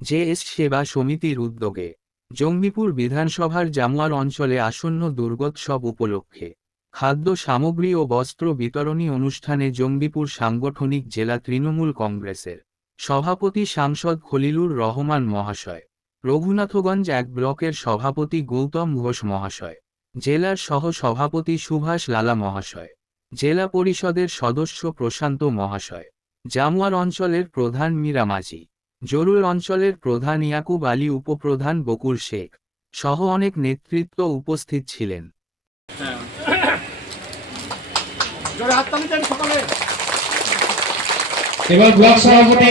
JS সেবা সমিতির উদ্যোগে জঙ্গিপুর বিধানসভার জামুয়ার অঞ্চলে আসন্ন দুর্গোৎসব উপলক্ষে খাদ্য সামগ্রী ও বস্ত্র বিতরণী অনুষ্ঠানে জঙ্গিপুর সাংগঠনিক জেলা তৃণমূল কংগ্রেসের সভাপতি সাংসদ খলিলুর রহমান মহাশয়, রঘুনাথগঞ্জ এক ব্লকের সভাপতি গৌতম ঘোষ মহাশয়, জেলার সহ সভাপতি সুভাষ লালা মহাশয়, জেলা পরিষদের সদস্য প্রশান্ত মহাশয়, জামুয়ার অঞ্চলের প্রধান মীরা মাঝি। জরুর অঞ্চলের প্রধান ইয়াকুব আলী উপপ্রধান বকুল শেখ সহ অনেক নেতৃত্ব উপস্থিত ছিলেন। এবার ব্লক সভাপতি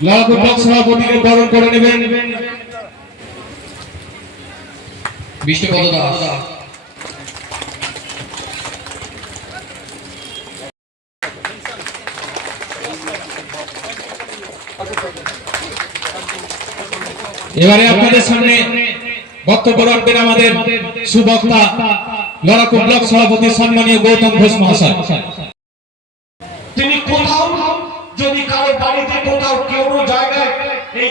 ব্লক সভাপতিকে বরণ করে নেবেন। বিষ্ণুপদ দাস। এবারে আপনাদের সামনে বক্তব্য রাখবেন আমাদের সুবক্তা লড়াকু ব্লক সভাপতি সম্মানীয় গৌতম ঘোষ মহাশয়। তিনি কোথাও যদি কারও বাড়িতে কোথাও কেউ জায়গায় এই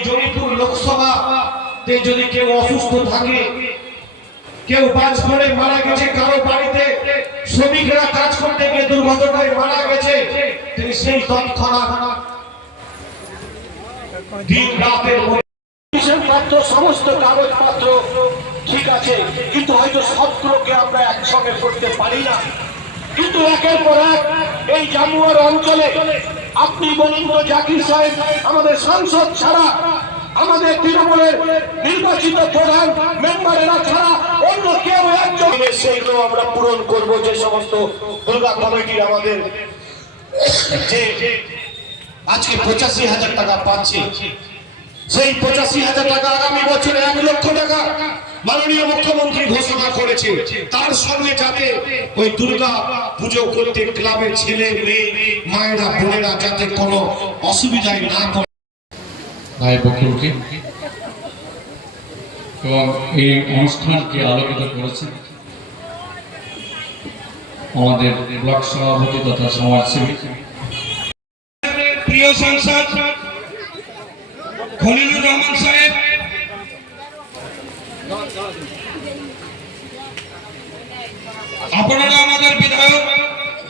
লোকসভা তে যদি কেউ অসুস্থ থাকে, কেউ মারা গেছে, কারও বাড়িতে শ্রমিকরা কাজ করতে গিয়ে দুর্ঘটনায় মারা গেছে, তিনি সেই তৎক্ষণাৎ দিন রাতের পত্র সমস্ত কাগজপত্র ঠিক আছে কিন্তু হয়তো সবগুলোকে আমরা একসঙ্গে করতে পারি না। কিন্তু একের পর এক এই জামুয়ার অঞ্চলে আপনি বলুন তো জাকির সাহেব আমাদের সাংসদ ছাড়া আমাদের তৃণমূলের নির্বাচিত প্রধান মেম্বারেরা ছাড়া অন্য কেউ একজন সেইগুলো আমরা পূরণ করব যে সমস্ত দুর্গা কমিটির আমাদের যে আজকে পঁচাশি হাজার টাকা পাচ্ছে। সেই পঁচাশি হাজার টাকা আগামী বছরে এক লক্ষ টাকা মাননীয় মুখ্যমন্ত্রী ঘোষণা করেছে। তার সঙ্গে যাতে ওই দুর্গা পুজো করতে ক্লাবের ছেলে মেয়ে, মায়েরা, বোনেরা যাতে কোনো অসুবিধায় না করেছেন আমাদের ব্লক সভাপতি তথা সমাজসেবী। প্রিয় সাংসদ খলিলুর রহমান সাহেব, আপনারা আমাদের বিধায়ক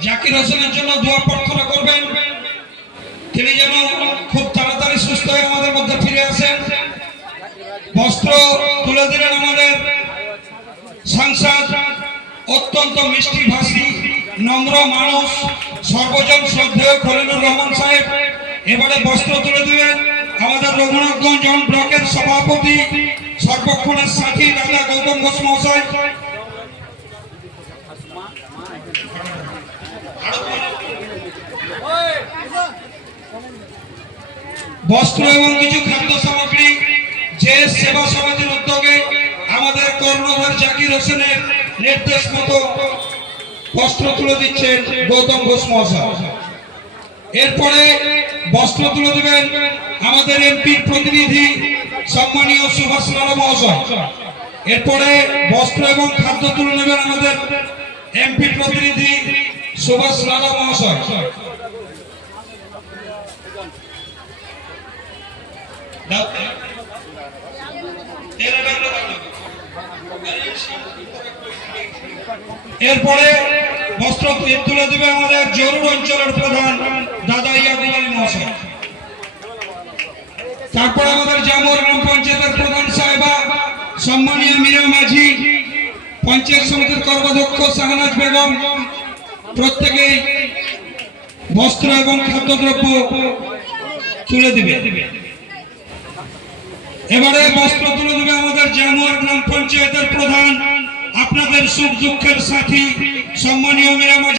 জাকির হোসেনের জন্য দোয়া প্রার্থনা করবেন। তিনি যেন খুব তাড়াতাড়ি সুস্থ হয়ে আমাদের মধ্যে ফিরে আসেন। বস্ত্র তুলে দিলেন আমাদের সাংসদ, অত্যন্ত মিষ্টি ভাষী, নম্র মানুষ, সর্বজন শ্রদ্ধেয় খলিলুর রহমান সাহেব। এবারে বস্ত্র তুলে দিলেন আমাদের রঘুনাথগঞ্জ জন ব্লকের সভাপতি সর্বক্ষণের সাথী দাদা গৌতম ঘোষ মহাশয়। বস্ত্র এবং কিছু খাদ্য সামগ্রী যে সেবা সমিতির উদ্যোগে আমাদের কর্ণধার জাকির হোসেনের নির্দেশ মতো বস্ত্র তুলে দিচ্ছেন গৌতম ঘোষ মহাশয়। এরপরে বস্ত্র তুলে দেবেন আমাদের এমপির প্রতিনিধি সম্মানীয় সুভাষ লালা মহাশয়। এরপরে বস্ত্র এবং খাদ্য তুলে নেবেন আমাদের এমপির প্রতিনিধি সুভাষ লালা মহাশয় এরপরে বস্ত্র তুলে দেবে আমাদের জরুর অঞ্চলের প্রধান দাদা ইয়াকুব আলী মহাশয়। তারপরে আমাদের জামুর গ্রাম পঞ্চায়েতের প্রধান সাহেবা, সম্মানীয় মীরা মাঝি, পঞ্চায়েত সমিতির কর্মাধ্যক্ষ শাহনাজ বেগম, প্রত্যেকেই বস্ত্র এবং খাদ্যদ্রব্য তুলে দিবে। এবারে বস্ত্র তুলে দেবে আমাদের জামুয়ার গ্রাম পঞ্চায়েতের প্রধান, আপনাদের সুখ দুঃখের সাথী সম্মানীয় মেরামত